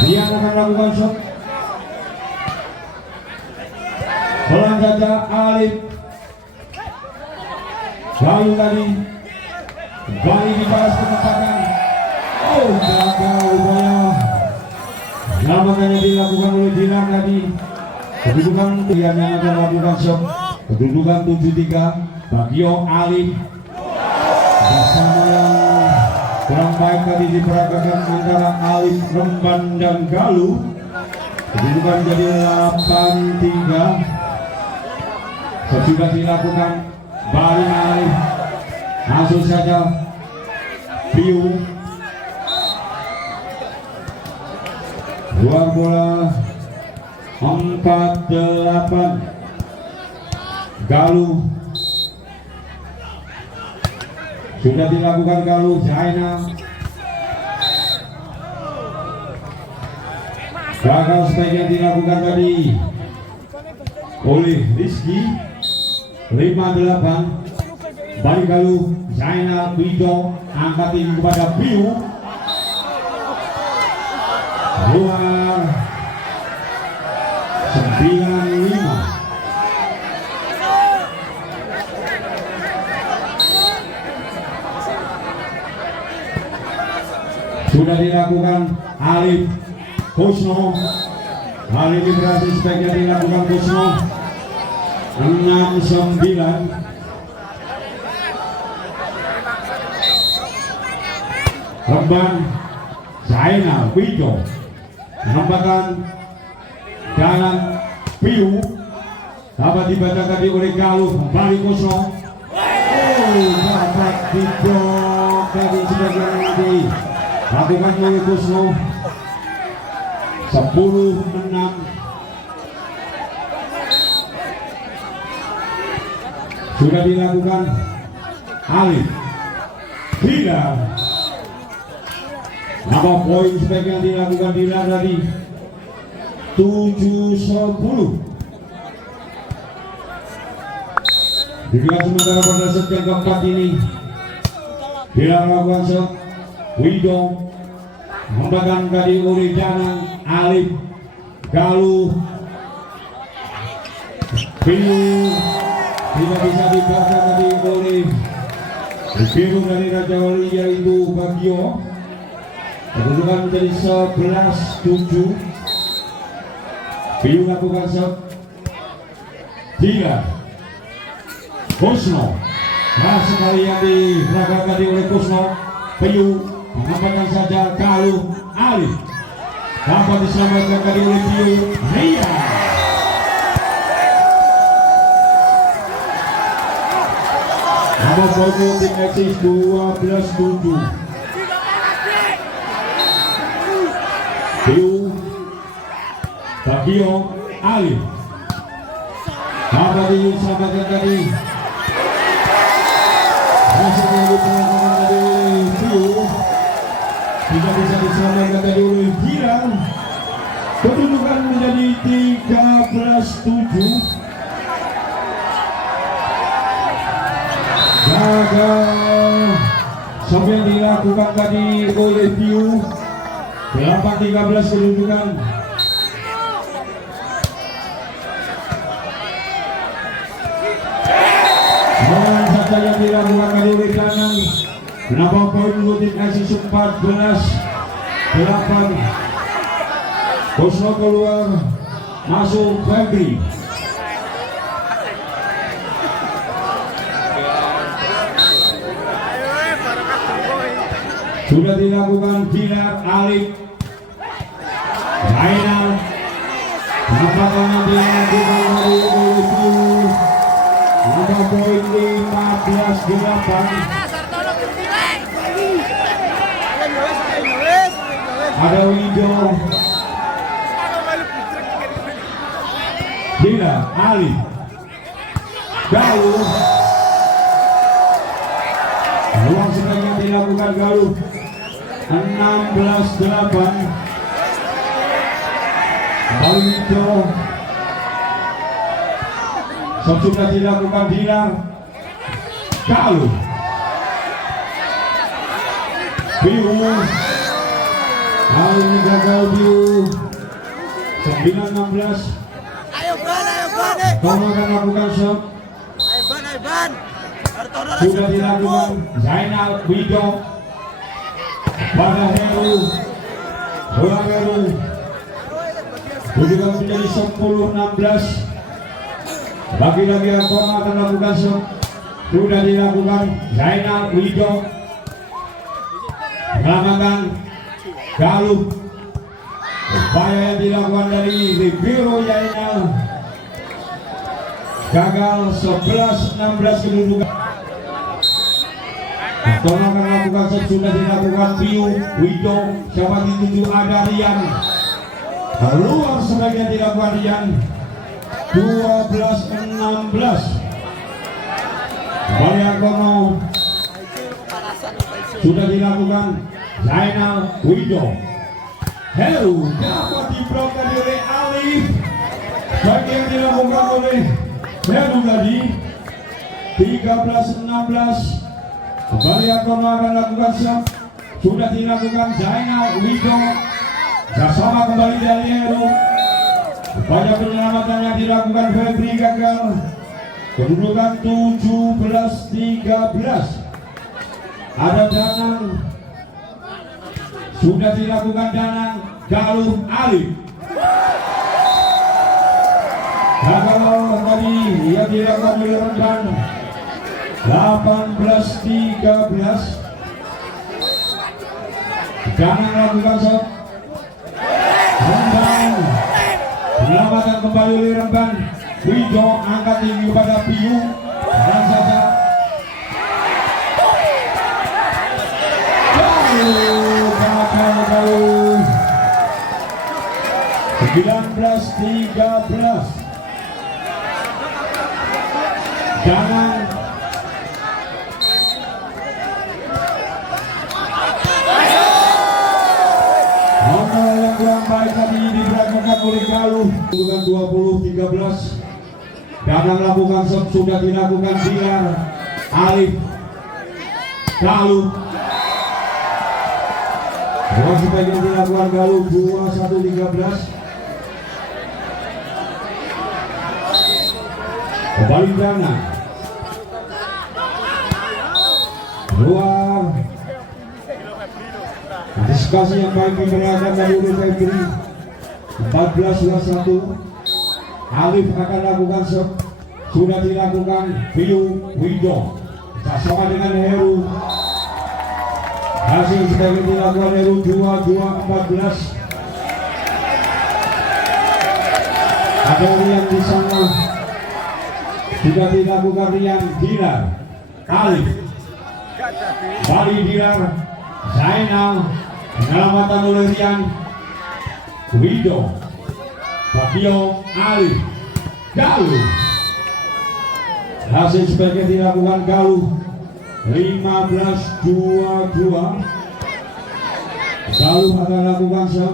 Rian akan lakukan shot. Pelan saja Alif. Lalu tadi kembali dibalas penempatan. Oh, gagal upaya. Namanya dilakukan oleh Dilan tadi. Kedudukan Rian yang akan lakukan shot. Kedudukan 7-3. Bagio, Alif bersama yang kurang baik tadi diperagakan antara Alif, Remban dan Galuh. Kedudukan jadi 8-3. Sudah dilakukan balik Alif. Langsung saja Piu. Luar bola 4-8. Galuh. Sudah dilakukan Galuh. Zainal. Gagal sebagian dilakukan tadi oleh Rizky. 5-8. balik lalu Zainal Wido angkatin kepada Piu keluar 9-5. Sudah dilakukan Alif Kusno. Hal ini berarti sebaiknya dilakukan Kusno. 6-9. Remban Zainal Wido menempatkan dalam Piu, dapat dibacakan oleh Galuh kembali Kusno. Dapat diblok dari sebagian nanti lakukan oleh Kusno. 10-6. Sudah dilakukan Alif tidak. Nama poin sebagian dilakukan tadi 7-10. Dilihat sementara pada set yang keempat ini dilakukan shot Wido membagikan tadi oleh Danang Alif Galuh Piu tidak bisa dibaca tadi oleh biru dari Raja Wali yaitu Bagio. Kedudukan menjadi 11-7. Piu lakukan shot 3. Kusno sekali yang diberangkat tadi oleh Kusno. Piu mengamankan saja Galuh Alif dapat diselamatkan tadi oleh Piu. Iya. Nama poin tim eksis 12-7. Piu Bagio Alif dapat diselamatkan tadi. Hasilnya diperlakukan dari Piu tidak bisa diselamatkan dari oleh Gilang. Kedudukan menjadi 13-7. Gagal sampai yang dilakukan tadi oleh Piu. 8-13 kedudukan. Dan saja yang dilakukan tadi oleh Danang. Kenapa poin rutin eksis 14-8. Kusno keluar, masuk Febri. Sudah dilakukan Gilar Alif Zainal. Apakah nanti dilakukan oleh Piu? Ada poin 15-8. Ada Wido Gilar Alif Galuh. Ruang sebagian dilakukan Galuh 16-8. Wido sudah dilakukan Dilar Galuh Piu. Kali ini gagal Piu. 9-16. Ayo Ban. Kamu akan lakukan shot. Ayo Ban. Sudah dilakukan Zainal Wido pada Heru. Bola Heru. Kedudukan menjadi 10-16. Bagi-bagi Akoma akan lakukan shot. Sudah dilakukan Zainal Wido melakukan Galuh. Upaya yang dilakukan dari Ribiro Zainal gagal. 11-16 kedudukan. Akoma akan lakukan shot. Sudah dilakukan Piu. Wido siapa dituju ada Rian. Keluar sebagian dilakukan Rian. 12-16. Kembali Akono. Sudah dilakukan Zainal Wido. Heru dapat diblok tadi oleh Alif. Bagian dilakukan oleh Heru tadi. 13-16. Kembali Akono akan lakukan shot. Sudah dilakukan Zainal Wido. Bersama kembali dari Heru. Upaya penyelamatannya dilakukan Febri gagal. Kedudukan 17-13. Ada Danang. Sudah dilakukan Danang. Galuh Alif. Gagal tadi ia dilakukan oleh Rendan. 18-13. Danang lakukan shot. Rendan. Penyelamatan kembali oleh Rendan. Wido angkat tinggi kepada Piu. Dan saja. Gagal. 19-13. Danang. Nomor yang kurang baik tadi diberangkatkan oleh Galuh. Dengan 20-13. Danang lakukan shot, sudah dilakukan Bilar. Alif. Galuh. Sebagian dilakukan Galuh. 21-13. Kembali Danang. Keluar. Antisipasi yang baik diperlihatkan dari Febri. 14-21. Alif akan lakukan shot. Sudah dilakukan Piu Wido. Bersama dengan Heru. Hasil sebagian dilakukan Heru 22-14. Ada Rian di sana. Sudah dilakukan Rian. Dilar. Alif. Bali Dilar. Zainal. Penyelamatan oleh Rian. Wido. Fabio. Alif. Galuh. Hasil sebagian dilakukan Galuh. 15-22. Galuh akan lakukan shot.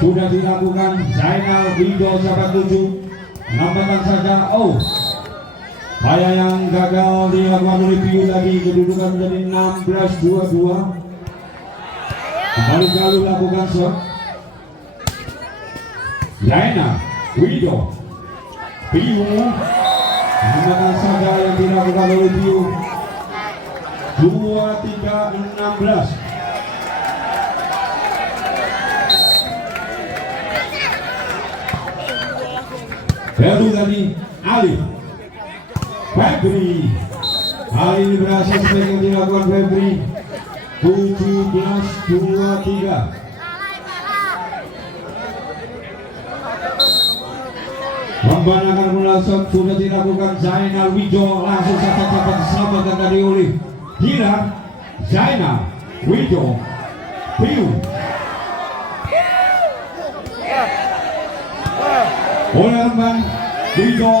Sudah dilakukan Zainal. Wido sahabat 7. Nampakkan saja Upaya yang gagal dilakukan oleh Piu tadi. Kedudukan menjadi 16-22. Kembali Galuh lakukan shot. Zainal Wido. Piu. Nampakkan saja yang dilakukan oleh Piu. 23-16. Baru tadi Alif. Febri. Hal ini berhasil sebagai dilakukan Febri. 17-23. Remban akan melasok. Sudah dilakukan Zainal Wido. Langsung saja dapat diselamatkan tadi oleh Dilar. Zainal Wido. Piu. Oleh Remban Wido.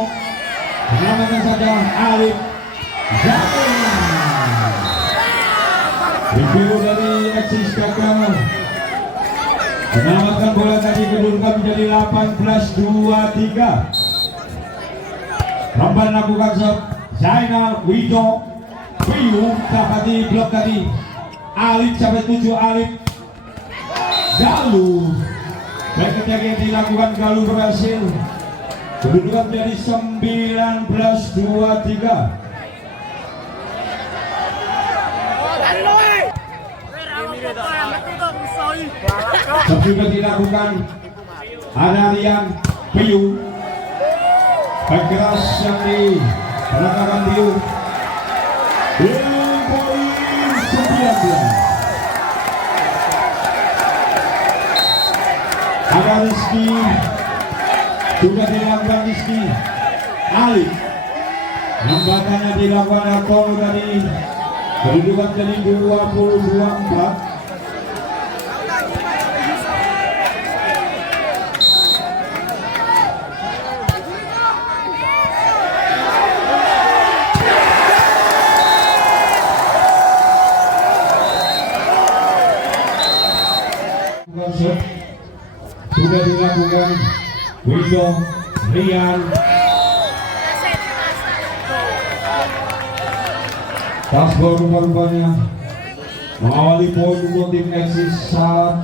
Menyelamatkan saja Alif. Review dari Eksis gagal. Menyelamatkan bola tadi. Kedudukan menjadi 18-23. Remban lakukan shot. Zainal Wido. Piu dapat di blok tadi. Alif sampai 7. Alif. Galuh. Baik ketika yang dilakukan Galuh berhasil. Kedudukan menjadi 19-23. Sudah dilakukan. Ada Rian. Piu. Baik keras yang dilakukan Piu. Poin 19. Ada Rizky. Sudah dilakukan Rizky. Alif. Lambatannya dilakukan Akono tadi. Kedudukan jadi 22-4. Sudah dilakukan Wido. Rian. Tas rupa-rupanya mengawali poin untuk tim Eksis 1-0.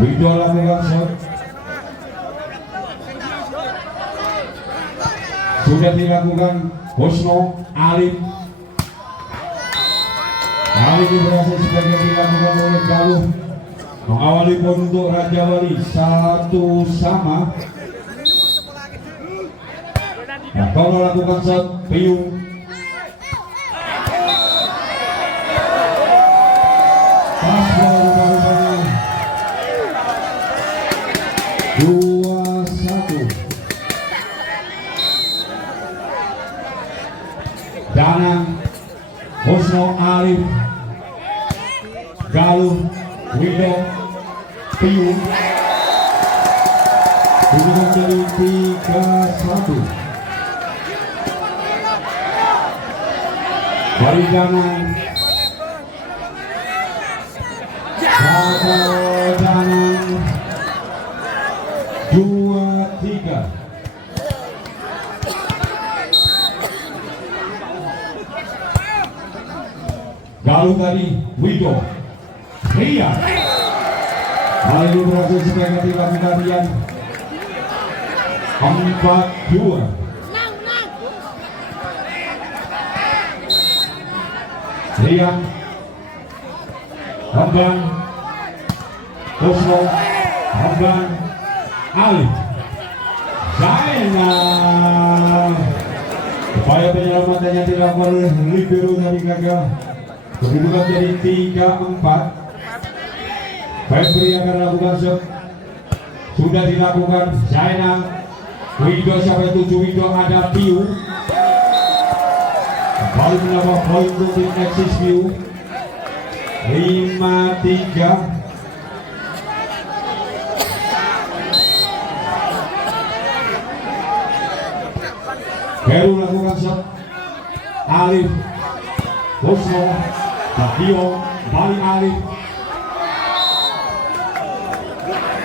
Wido lakukan shot. Sudah dilakukan Hosno Alif. Kali ini berhasil sebagai dilakukan oleh Galuh. Mengawali poin untuk Raja Wali 1-1. Nah, kalau lakukan shot Piung. Pasbol rupa-rupanya 2-1. Danang Hosno Alif, Galuh, Wido, Piung. Ini menjadi 3-1. Dari Danang, Danang 2-3. Galuh tadi Wido Rian. Kali ini berhasil sebagai dilakukan Rian 4-2. Rian Hamban Hosno Hamban Alif Zainal. Upaya penyelamatannya dilakukan oleh libero dari gagal. Kedudukan jadi 3-4. Febri akan lakukan shot. Sudah dilakukan Zainal. Wido sampai 7. Wido ada Piu. Kembali menambah poin untuk tim Eksis Piu 5-3. Heru lakukan shot. Alif Hosno Dio Bali Alif.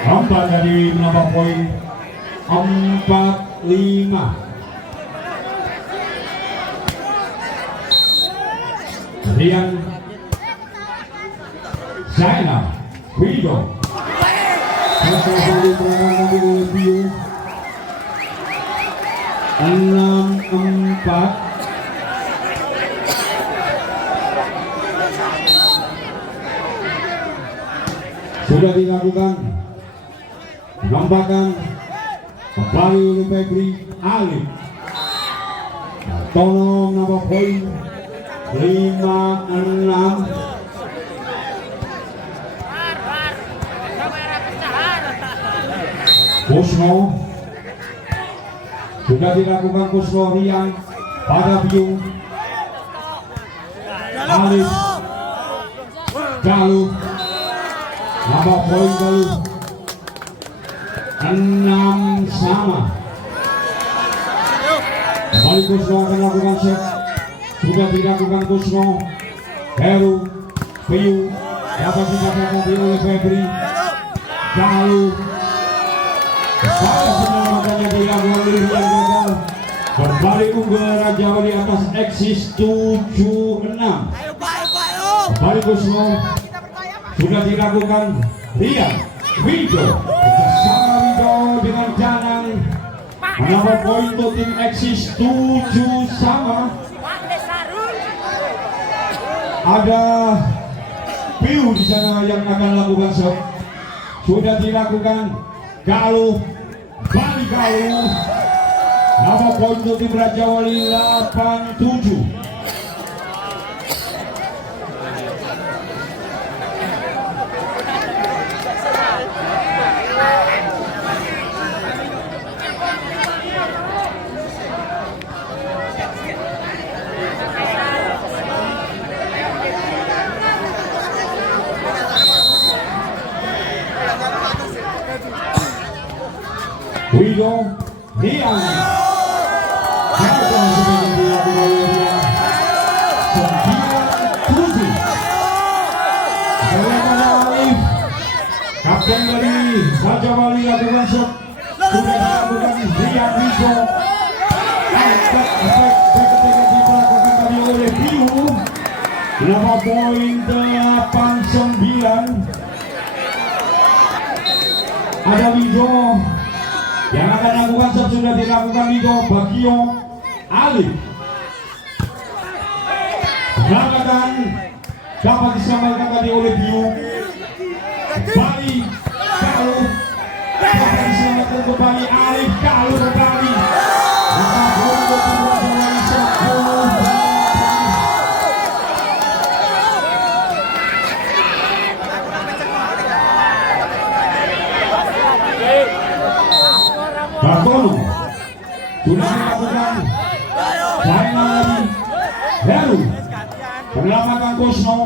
Hamban dari menambah poin 4-5. Rian Zainal Wido Satu-satu mengambil oleh Bio 6-4. Sudah dilakukan penampakan kembali oleh Febri Alif. Tolong nambah poin 5-6. Kusno sudah dilakukan Kusno Rian pada Biung Alif Galuh. Nambah poin Galuh 6 sama. Kembali Kusno akan lakukan set. Sudah dilakukan Kusno. Heru Piu dapat dilakukan oleh Febri Galuh. Saya penyelamatannya dilakukan oleh Rian gagal. Kembali unggul Raja Wali atas Eksis 7-6. Kembali Kusno. Sudah dilakukan Rian Wido bersama Wido dengan Danang menambah poin untuk tim Eksis 7 sama. Ada Piu di sana yang akan lakukan shot. Sudah dilakukan Galuh Bali Galuh. Nama poin untuk tim Raja Wali 8-7. Wido Rian gagal sebagai dilakukan oleh Rian 9-7. Raja Alif kapten dari Raja Wali lakukan shot. Sudah dilakukan Rian Wido Angkat ketika diperlakukan tadi oleh Piu. 5.89. Ada Wido yang akan lakukan shot, sudah dilakukan Wido. Bagio Alif Ramadan dapat diselamatkan tadi oleh Piu. Kembali Kalu dapat diselamatkan kembali Alif. Kalu kembali Bartolo sudah dilakukan final Heru penyelamatan Kosno.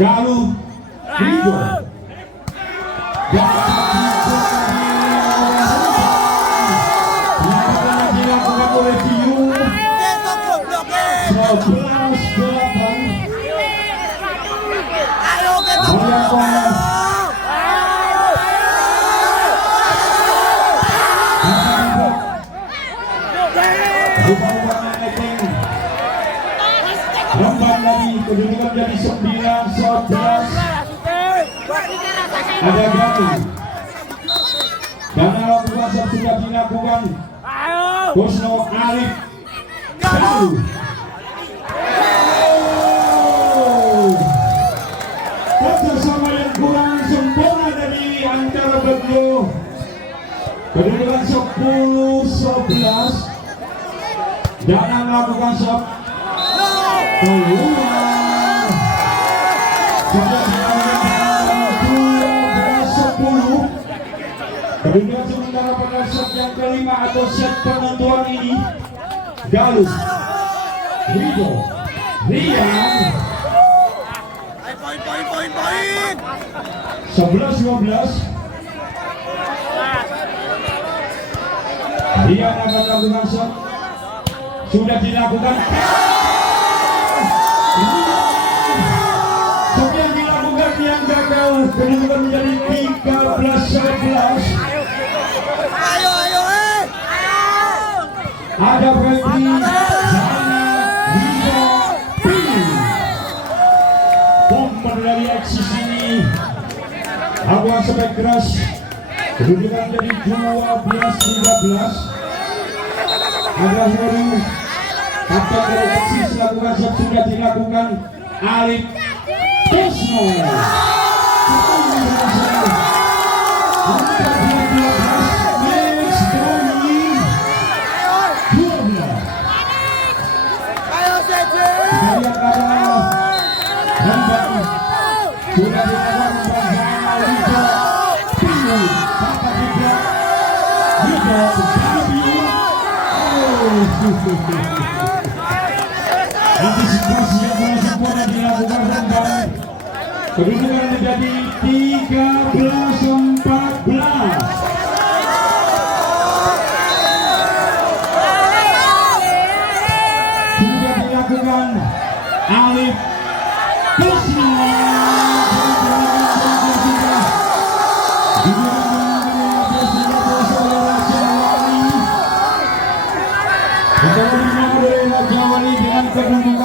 Galuh Rigo dilakukan oleh Piu. 11-8. Ayo kita Lembar lagi kedudukan jadi 9-11. Ada Galuh dan lakukan shot sudah dilakukan Kosno Alif. Galuh kerjasama yang kurang sempurna dari antara berdua. Kedudukan 10-11 dan melakukan shot keluar. Sudah dilakukan 12-10. Kedudukan sementara pada shot yang kelima atau set penentuan ini. Galuh Rido Rian poin. 11-12. Rian akan melakukan shot, sudah dilakukan. Shot yang dilakukan yang gagal, kedudukan menjadi 13-11. Ayo. Ada Febri, Zana, Rido, Piu. Bomber dari eksis ini lakukan sampai keras. Kedudukan menjadi 12-13. Ada Heru kapten dari eksis lakukan shot, sudah dilakukan. Alif Kosno sudah dilakukan bersama Liga Piu. Dapat juga Liga Piu. Antisipasi yang kurang sempurna dilakukan Rembang. Kedudukan menjadi 13-14. Sudah dilakukan Alif Kosno. Dengan kedudukan